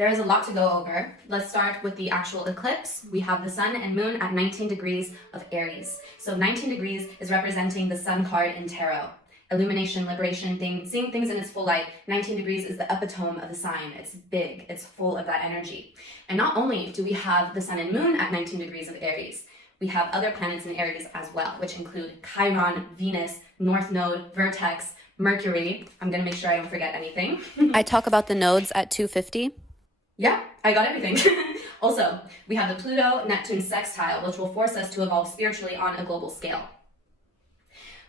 There is a lot to go over. Let's start with the actual eclipse. We have the sun and moon at 19 degrees of Aries. So 19 degrees is representing the sun card in tarot. Illumination, liberation, seeing things in its full light. 19 degrees is the epitome of the sign. It's big, it's full of that energy. And not only do we have the sun and moon at 19 degrees of Aries, we have other planets in Aries as well, which include Chiron, Venus, North Node, Vertex, Mercury. I'm gonna make sure I don't forget anything. I talk about the nodes at 250. Yeah, I got everything. Also, we have the Pluto-Neptune sextile, which will force us to evolve spiritually on a global scale.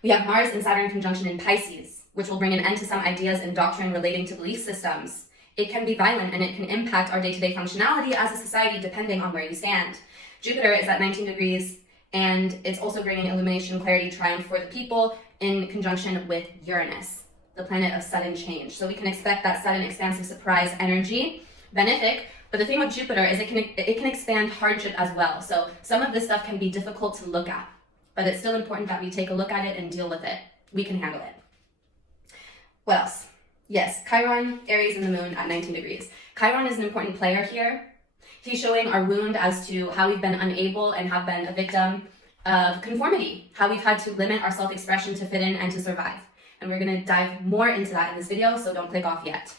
We have Mars and Saturn conjunction in Pisces, which will bring an end to some ideas and doctrine relating to belief systems. It can be violent and it can impact our day-to-day functionality as a society depending on where you stand. Jupiter is at 19 degrees, and it's also bringing illumination, clarity, triumph for the people in conjunction with Uranus, the planet of sudden change. So we can expect that sudden, expansive surprise energy, benefic. But the thing with Jupiter is it can expand hardship as well. So some of this stuff can be difficult to look at, but it's still important that we take a look at it and deal with it. We can handle it. What else? Yes, Chiron, Aries, and the moon at 19 degrees. Chiron is an important player here. He's showing our wound as to how we've been unable and have been a victim of conformity, how we've had to limit our self-expression to fit in and to survive. And we're gonna dive more into that in this video, so don't click off yet.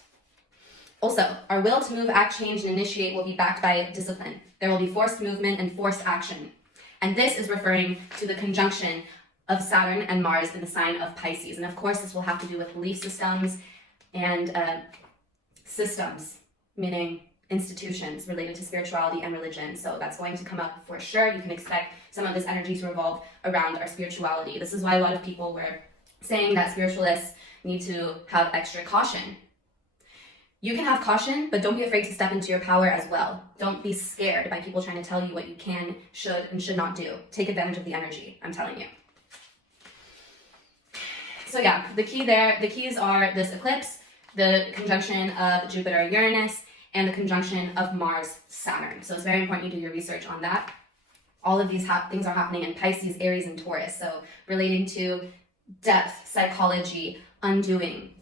Also, our will to move, act, change, and initiate will be backed by discipline. There will be forced movement and forced action. And this is referring to the conjunction of Saturn and Mars in the sign of Pisces. And of course, this will have to do with belief systems and systems, meaning institutions related to spirituality and religion. So that's going to come up for sure. You can expect some of this energy to revolve around our spirituality. This is why a lot of people were saying that spiritualists need to have extra caution. You can have caution, but don't be afraid to step into your power as well. Don't be scared by people trying to tell you what you can, should, and should not do. Take advantage of the energy, I'm telling you. So yeah, the keys are this eclipse, the conjunction of Jupiter Uranus, and the conjunction of Mars Saturn. So it's very important you do your research on that. All of these things are happening in Pisces, Aries, and Taurus. So relating to depth, psychology, undoing,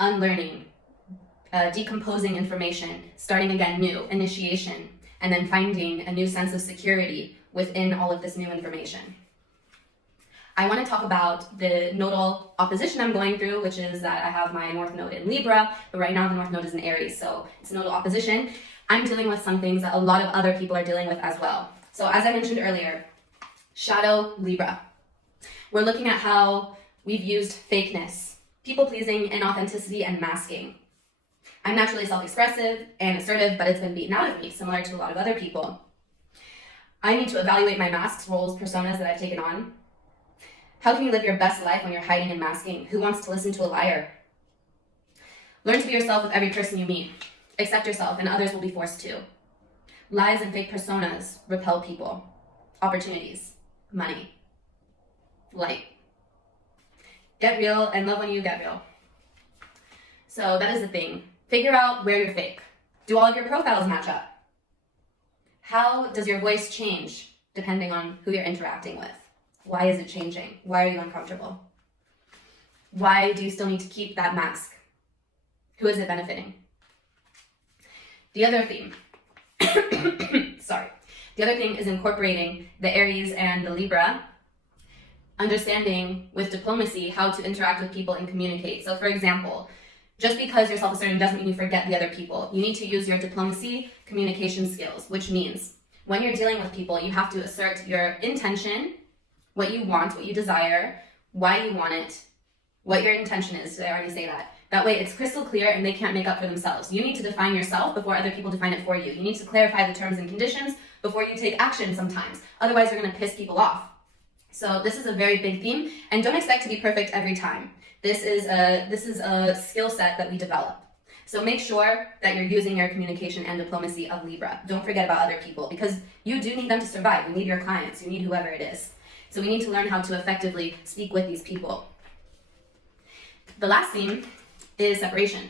unlearning, decomposing information, starting again new, initiation, and then finding a new sense of security within all of this new information. I want to talk about the nodal opposition I'm going through, which is that I have my North Node in Libra, but right now the North Node is in Aries, so it's nodal opposition. I'm dealing with some things that a lot of other people are dealing with as well. So as I mentioned earlier, shadow Libra. We're looking at how we've used fakeness, people-pleasing, inauthenticity, and masking. I'm naturally self-expressive and assertive, but it's been beaten out of me, similar to a lot of other people. I need to evaluate my masks, roles, personas that I've taken on. How can you live your best life when you're hiding and masking? Who wants to listen to a liar? Learn to be yourself with every person you meet. Accept yourself, and others will be forced to. Lies and fake personas repel people. Opportunities, money, light. Get real and love when you get real. So that is the thing. Figure out where you're fake. Do all of your profiles match up? How does your voice change depending on who you're interacting with? Why is it changing? Why are you uncomfortable? Why do you still need to keep that mask? Who is it benefiting? The other theme, the other thing is incorporating the Aries and the Libra, understanding with diplomacy how to interact with people and communicate. So for example, just because you're self-assertive doesn't mean you forget the other people. You need to use your diplomacy communication skills, which means when you're dealing with people, you have to assert your intention, what you want, what you desire, why you want it, what your intention is. Did I already say that? That way it's crystal clear and they can't make up for themselves. You need to define yourself before other people define it for you. You need to clarify the terms and conditions before you take action sometimes. Otherwise you're gonna piss people off. So this is a very big theme, and don't expect to be perfect every time. This is a skill set that we develop. So make sure that you're using your communication and diplomacy of Libra. Don't forget about other people, because you do need them to survive. You need your clients, you need whoever it is. So we need to learn how to effectively speak with these people. The last theme is separation.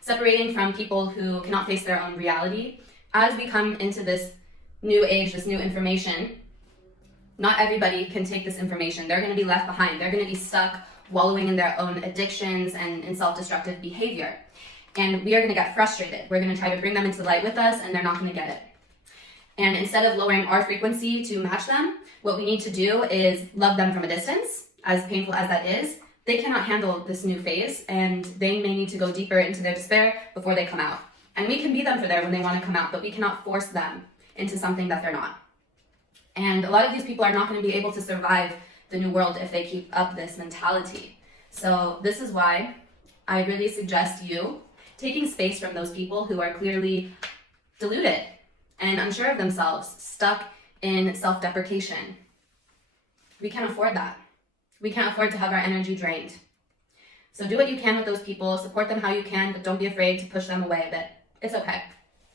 Separating from people who cannot face their own reality. As we come into this new age, this new information, not everybody can take this information. They're going to be left behind. They're going to be stuck wallowing in their own addictions and in self-destructive behavior. And we are going to get frustrated. We're going to try to bring them into the light with us, and they're not going to get it. And instead of lowering our frequency to match them, what we need to do is love them from a distance, as painful as that is. They cannot handle this new phase, and they may need to go deeper into their despair before they come out. And we can be them for there when they want to come out, but we cannot force them into something that they're not. And a lot of these people are not going to be able to survive the new world if they keep up this mentality. So this is why I really suggest you taking space from those people who are clearly deluded and unsure of themselves, stuck in self-deprecation. We can't afford that. We can't afford to have our energy drained. So do what you can with those people, support them how you can, but don't be afraid to push them away a bit. It's okay.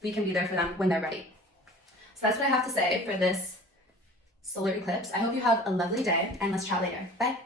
We can be there for them when they're ready. So that's what I have to say for this solar eclipse. I hope you have a lovely day, and let's chat later. Bye.